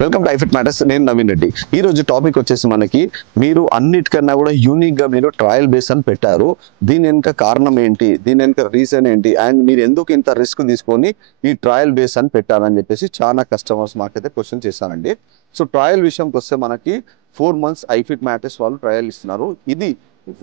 Welcome to ఐఫిట్ matters. నేను నవీన్ రెడ్డి. ఈ రోజు టాపిక్ వచ్చేసి మనకి మీరు అన్నిటికన్నా కూడా యూనిక్ గా మీరు ట్రయల్ బేస్ అని పెట్టారు. దీని వెనుక కారణం ఏంటి, దీని వెనుక రీజన్ ఏంటి, అండ్ మీరు ఎందుకు ఇంత రిస్క్ తీసుకొని ఈ ట్రయల్ బేస్ అని పెట్టారని చెప్పేసి చాలా కస్టమర్స్ మాకైతే క్వశ్చన్ చేశారండి. సో ట్రయల్ విషయంకి వస్తే మనకి 4 months ఐఫిట్ మ్యాటర్స్ వాళ్ళు ట్రయల్ ఇస్తున్నారు. ఇది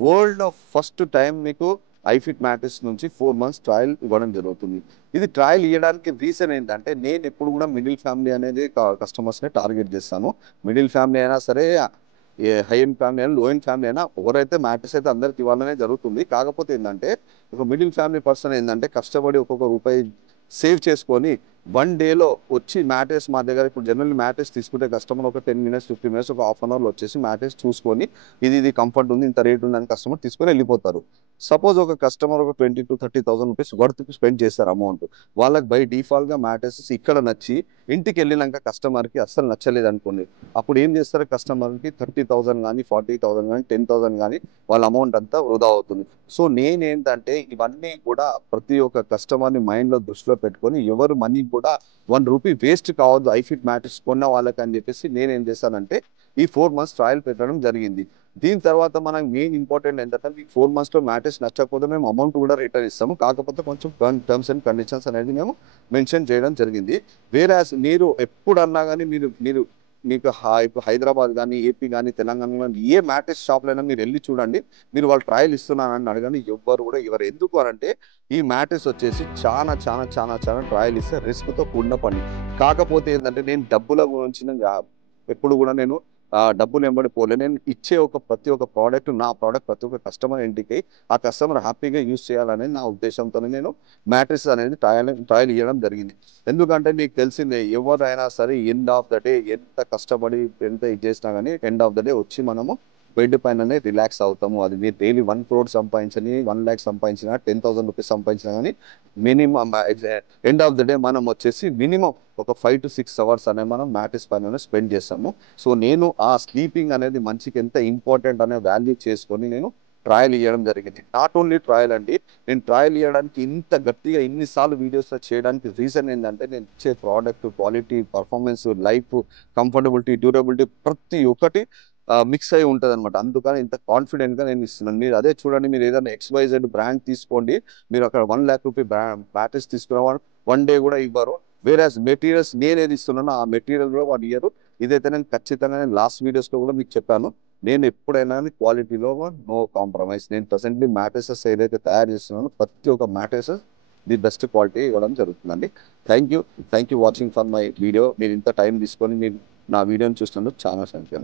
వరల్డ్ ఆఫ్ ఫస్ట్ టైం మీకు ఐఫిట్ మ్యాటర్స్ నుంచి 4 months ట్రయల్ ఇవ్వడం జరుగుతుంది. ఇది ట్రయల్ ఇవ్వడానికి రీజన్ ఏంటంటే, నేను ఎప్పుడు కూడా మిడిల్ ఫ్యామిలీ అనేది కస్టమర్స్ని టార్గెట్ చేస్తాను. మిడిల్ ఫ్యామిలీ అయినా సరే, హై ఎండ్ ఫ్యామిలీ అయినా, లో ఎండ్ ఫ్యామిలీ అయినా, ఎవరైతే మ్యాటర్స్ అయితే అందరికి ఇవ్వాలనే జరుగుతుంది. కాకపోతే ఏంటంటే, ఒక మిడిల్ ఫ్యామిలీ పర్సన్ ఏంటంటే కష్టపడి ఒక్కొక్క రూపాయి సేవ్ చేసుకొని 1 dayలో వచ్చి మ్యాటర్స్ మా దగ్గర ఇప్పుడు జనరల్ మ్యాటర్స్ తీసుకుంటే కస్టమర్ ఒక 10 minutes 15 minutes ఒక హాఫ్ అన్ అవర్లో వచ్చేసి మ్యాటర్స్ చూసుకొని ఇది కంఫర్ట్ ఉంది, ఇంత రేట్ ఉంది అని కస్టమర్ తీసుకొని వెళ్ళిపోతారు. సపోజ్ ఒక కస్టమర్ ఒక 20,000 to 30,000 రూపీస్ వర్త్ స్పెండ్ చేస్తారు అమౌంట్. వాళ్ళకి బై డిఫాల్ట్గా మ్యాటర్స్ ఇక్కడ నచ్చి ఇంటికి వెళ్ళినాక కస్టమర్కి అస్సలు నచ్చలేదు అనుకోండి, అప్పుడు ఏం చేస్తారు, కస్టమర్కి 30,000 కానీ 40,000 కానీ 10,000 కానీ వాళ్ళ అమౌంట్ అంతా వృధా అవుతుంది. సో నేనేంటంటే ఇవన్నీ కూడా ప్రతి ఒక్క కస్టమర్ని మైండ్లో దృష్టిలో పెట్టుకొని ఎవరు మనీ కూడా 1 రూపీ వేస్ట్ కావద్దు ఐఫిట్ మ్యాటర్స్ కొన్న వాళ్ళకి అని చెప్పేసి నేనేం చేశానంటే ఈ 4 months ట్రయల్ పెట్టడం జరిగింది. దీని తర్వాత మనకు మెయిన్ ఇంపార్టెంట్ ఏంటంటే మీకు 4 monthsలో మ్యాటర్స్ నచ్చకపోతే మేము అమౌంట్ కూడా రిటర్న్ ఇస్తాము. కాకపోతే కొంచెం టర్మ్స్ అండ్ కండిషన్స్ అనేది మేము మెన్షన్ చేయడం జరిగింది. వేరే మీరు ఎప్పుడన్నా కానీ మీరు మీకు ఇప్పుడు హైదరాబాద్ కానీ, ఏపీ కానీ, తెలంగాణ కానీ ఏ మ్యాట్రెస్ షాప్లో అయినా మీరు వెళ్ళి చూడండి. మీరు వాళ్ళు ట్రయల్ ఇస్తున్నారని అడగండి, ఎవ్వరు కూడా ఎవరు. ఎందుకు అనంటే ఈ మ్యాట్రెస్ వచ్చేసి చాలా చాలా చాలా చాలా ట్రయల్ ఇస్తే రిస్క్తో కూడిన పని. కాకపోతే ఏంటంటే నేను డబ్బుల గురించి ఎప్పుడు కూడా నేను డబ్బులు వెంబడి పోలే. నేను ఇచ్చే ప్రతి ఒక్క ప్రోడక్ట్, నా ప్రోడక్ట్ ప్రతి ఒక్క కస్టమర్ ఇంటికి ఆ కస్టమర్ హ్యాపీగా యూజ్ చేయాలనేది నా ఉద్దేశంతోనే నేను మ్యాట్రెస్ అనేది ట్రయల్ ఇవ్వడం జరిగింది. ఎందుకంటే మీకు తెలిసిందే, ఎవరైనా సరే ఎండ్ ఆఫ్ ద డే ఎంత కష్టపడి ఎంత ఇది చేసినా కానీ ఎండ్ ఆఫ్ ద డే వచ్చి మనము బెడ్ పైననే రిలాక్స్ అవుతాము. అది మీరు డైలీ 1 crore సంపాదించని, 1 lakh సంపాదించినా, 10,000 రూపీస్ సంపాదించినా కానీ minimum end of the day మనం వచ్చేసి మినిమం ఒక 5 to 6 hours అనేది మనం మ్యాట్రెస్ పైన స్పెండ్ చేస్తాము. సో నేను ఆ స్లీపింగ్ అనేది మంచికి ఎంత ఇంపార్టెంట్ అనే వాల్యూ చేసుకొని నేను ట్రయల్ ఇవ్వడం జరిగింది. నాట్ ఓన్లీ ట్రయల్ అండి, నేను ట్రయల్ ఇవ్వడానికి ఇంత గట్టిగా ఇన్నిసార్లు వీడియోస్లో చేయడానికి రీజన్ ఏంటంటే, నేను ఇచ్చే product quality, performance, life, comfortability, durability ప్రతి ఒక్కటి మిక్స్ అయి ఉంటుంది అనమాట. అందుకని ఇంత కాన్ఫిడెంట్గా నేను ఇస్తున్నాను. మీరు అదే చూడండి, మీరు ఏదైనా XYZ బ్రాండ్ తీసుకోండి, మీరు అక్కడ 1 lakh రూపీ బ్యాటరీస్ తీసుకున్న 1 day కూడా ఇవ్వరు. వేరే మెటీరియల్స్ నేనేది ఇస్తున్నానో ఆ మెటీరియల్ కూడా వాళ్ళు ఇయ్యరు. ఇదైతే నేను ఖచ్చితంగా లాస్ట్ వీడియోస్లో కూడా మీకు చెప్పాను. నేను ఎప్పుడైనా క్వాలిటీలో నో కాంప్రమైజ్. నేను ప్రెసెంట్లీ మ్యాట్రెసెస్ ఏదైతే తయారు చేస్తున్నానో ప్రతి ఒక్క మ్యాట్రెసెస్ ది బెస్ట్ క్వాలిటీ ఇవ్వడం జరుగుతుందండి. Thank you watching for my video. మీరు ఇంత టైం తీసుకొని మీరు నా వీడియోని చూసినందుకు చాలా థ్యాంక్ యూ.